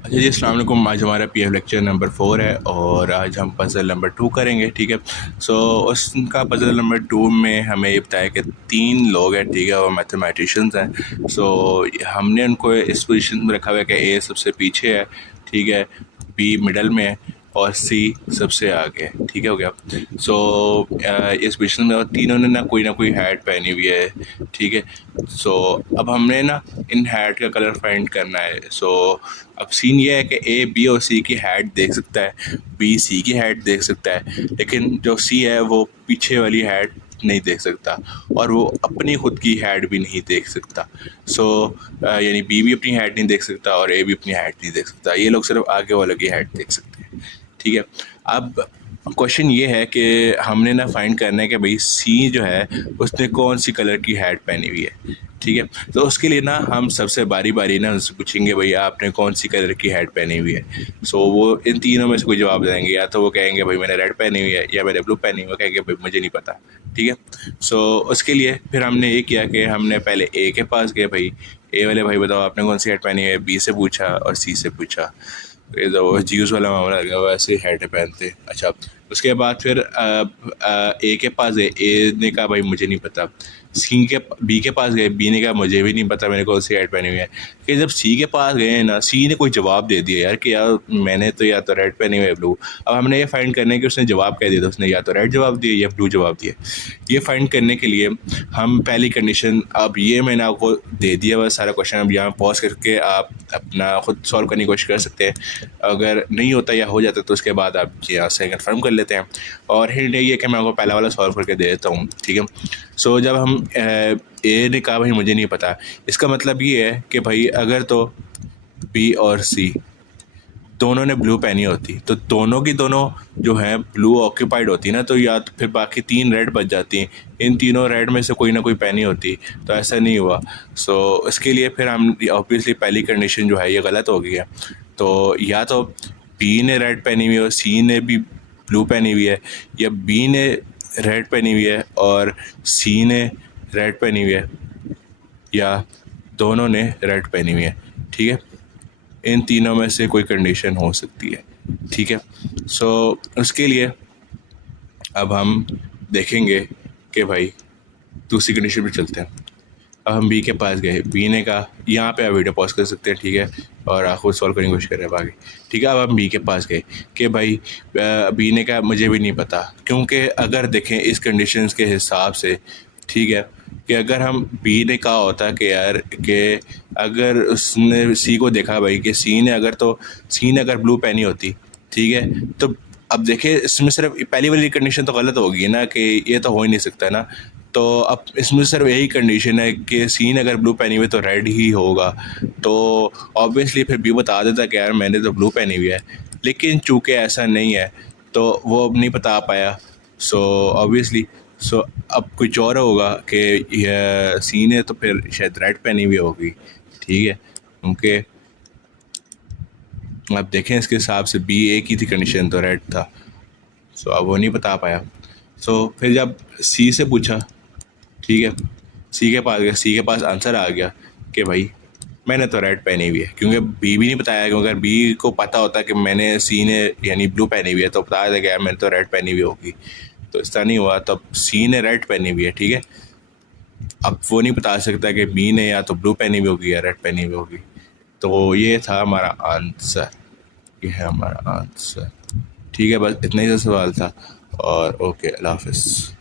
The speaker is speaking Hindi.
अच्छा जी, अस्सलाम वालेकुम। आज हमारा पीएफ लेक्चर नंबर 4 है और आज हम पज़ल नंबर 2 करेंगे। ठीक है, सो उसका पज़ल नंबर 2 में हमें ये बताया कि 3 लोग हैं, ठीक है, और मैथमेटिशियंस हैं। सो हमने उनको इस पोजीशन में रखा हुआ है कि ए सबसे पीछे है, ठीक है, बी मिडल में है और सी सबसे आगे है। ठीक है, हो गया। सो इस पोजीशन में और तीनों ने ना कोई हैट पहनी हुई है। ठीक है, सो अब हमने ना इन हैट का कलर फाइंड करना है। सो अब सीन ये है कि ए बी और सी की हैट देख सकता है, बी सी की हैट देख सकता है, लेकिन जो सी है वो पीछे वाली हैट नहीं देख सकता और वो अपनी खुद की हैट भी नहीं देख सकता। सो यानी बी भी अपनी हैट नहीं देख सकता और ए भी अपनी हैट नहीं देख सकता। ये लोग सिर्फ आगे वाले की हैट देख सकते हैं। ठीक है, अब क्वेश्चन ये है कि हमने ना फाइंड करना है कि भाई सी जो है उसने कौन सी कलर की हैट पहनी हुई है। ठीक है, तो उसके लिए ना हम सबसे बारी बारी ना उनसे पूछेंगे भाई आपने कौन सी कलर की हैट पहनी हुई है। सो वो इन तीनों में से कोई जवाब देंगे, या तो वो कहेंगे भाई मैंने रेड पहनी हुई है या मैंने ब्लू पहनी हुई है, कहेंगे भाई मुझे नहीं पता। ठीक है, सो उसके लिए फिर हमने ये किया कि हमने पहले ए के पास गए, भाई ए वाले भाई बताओ आपने कौन सी हैट पहनी है। बी से पूछा और सी से पूछा। ये तो जीन्स वाला मामला लगा हुआ, ऐसे हैट पहनते। अच्छा, उसके बाद फिर ए के पास गए, ए ने कहा भाई मुझे नहीं पता। सी के बी के पास गए, बी ने कहा मुझे भी नहीं पता मैंने कौन सी हैट पहनी हुई है। कि जब सी के पास गए ना, सी ने कोई जवाब दे दिया यार कि यार मैंने तो या तो रेड पहनी हुई है ब्लू। अब हमने ये फाइंड करना है कि उसने जवाब क्या दिया था, उसने या तो रेड जवाब दिया या ब्लू जवाब दिया। ये फाइंड करने के लिए हम पहली कंडीशन, अब ये मैंने आपको दे दिया हुआ सारा क्वेश्चन, अब यहाँ पॉज करके आप अपना खुद सॉल्व करने की कोशिश कर सकते हैं। अगर नहीं होता या हो जाता तो उसके बाद आप यहाँ से कन्फर्म कर लेते हैं। और हिंट ये है कि मैं आपको पहला वाला सॉल्व करके दे देता हूँ। ठीक है, सो जब हम ए ने कहा भाई मुझे नहीं पता, इसका मतलब ये है कि भाई अगर तो बी और सी दोनों ने ब्लू पहनी होती तो दोनों की दोनों जो है ब्लू ऑक्यूपाइड होती ना, तो या तो फिर बाकी 3 रेड बच जाती। इन तीनों रेड में से कोई ना कोई पहनी होती, तो ऐसा नहीं हुआ। सो इसके लिए फिर हम ऑब्वियसली पहली कंडीशन जो है ये गलत हो गई है। तो या तो बी ने रेड पहनी हुई है और सी ने भी ब्लू पहनी हुई है, या बी ने रेड पहनी हुई है और सी ने रेड पहनी हुई है, या दोनों ने रेड पहनी हुई है। ठीक है, इन तीनों में से कोई कंडीशन हो सकती है। ठीक है, सो उसके लिए अब हम देखेंगे कि भाई दूसरी कंडीशन पे चलते हैं। अब हम बी के पास गए, बी ने कहा, यहाँ पे आप वीडियो पॉज कर सकते हैं। ठीक है, और आप खुद सॉल्व करने की कोशिश कर रहे हैं आगे। ठीक है, अब हम बी के पास गए कि भाई बी ने कहा मुझे भी नहीं पता, क्योंकि अगर देखें इस कंडीशंस के हिसाब से, ठीक है, कि अगर हम बी ने कहा होता कि यार कि अगर उसने सी को देखा भाई कि सी ने अगर ब्लू पहनी होती, ठीक है, तो अब देखिए इसमें सिर्फ पहली वाली कंडीशन तो गलत होगी ना, कि ये तो हो ही नहीं सकता ना। तो अब इसमें सिर्फ यही कंडीशन है कि सी ने अगर ब्लू पहनी हुई तो रेड ही होगा। तो ऑब्वियसली फिर बी बता देता कि यार मैंने तो ब्लू पहनी हुई है, लेकिन चूंकि ऐसा नहीं है तो वो अब नहीं बता पाया। सो ऑब्वियसली, सो अब कुछ और होगा कि सी ने तो फिर शायद रेड पहनी हुई होगी। ठीक है, क्योंकि अब देखें इसके हिसाब से बी ए की थी कंडीशन तो रेड था। सो अब वो नहीं बता पाया। सो फिर जब सी से पूछा, ठीक है, सी के पास गया, सी के पास आंसर आ गया कि भाई मैंने तो रेड पहनी हुई है, क्योंकि बी भी नहीं बताया। क्योंकि अगर बी को पता होता कि मैंने सी ने यानी ब्लू पहनी हुई है तो बताया था कि यार मैंने तो रेड पहनी हुई होगी। तो इस तरह नहीं हुआ, तब सी ने रेड पहनी हुई है। ठीक है, अब वो नहीं बता सकता कि बी ने या तो ब्लू पहनी हुई होगी या रेड पहनी हुई होगी। तो ये था हमारा आंसर, ये है हमारा आंसर। ठीक है, बस इतना ही सा सवाल था। और ओके, अल्लाह हाफिज़।